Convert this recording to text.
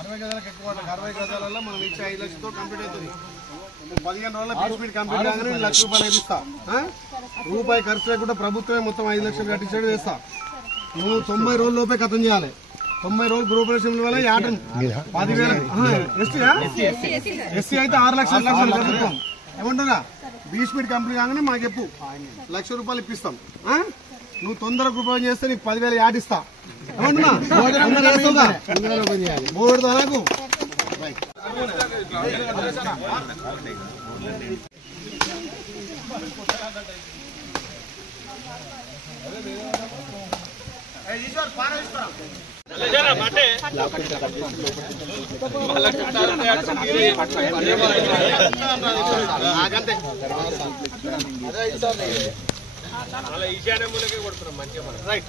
అరవై గదాలకు ఎక్కువ 60 గదాలలో మనం ఇచ్చే 5 లక్షలతో కంప్లీట్ అవుతుంది. 15 రోజుల పీస్ మీట్ కంప్లీట్ కాగానే ₹1,00,000 ఇప్పిస్తా. రూపాయి ఖర్చు లేకుండా ప్రభుత్వమే మొత్తం 5 లక్షలు కట్టించాడు వేస్తా. నువ్వు 90 రోజుల లోపే ఖతం చేయాలి. 90 రోజులు గృహప్రవేశం వల్ల 10,000 ఎస్సీ అయితే 6 లక్షలు ప్రభుత్వం ఏమంటున్నా పీస్ మీట్ కంప్లీట్ కాగానే మాకు చెప్పు ₹1,00,000 ఇప్పిస్తాం. నువ్వు తొందరగా గృహప్రవేశం చేస్తే నీకు 10,000 యాడిస్తా. ఏమంటున్నా 3 తనకు ఈశాన్య మూలకే కొడుతున్నాం మంచిగా రైట్.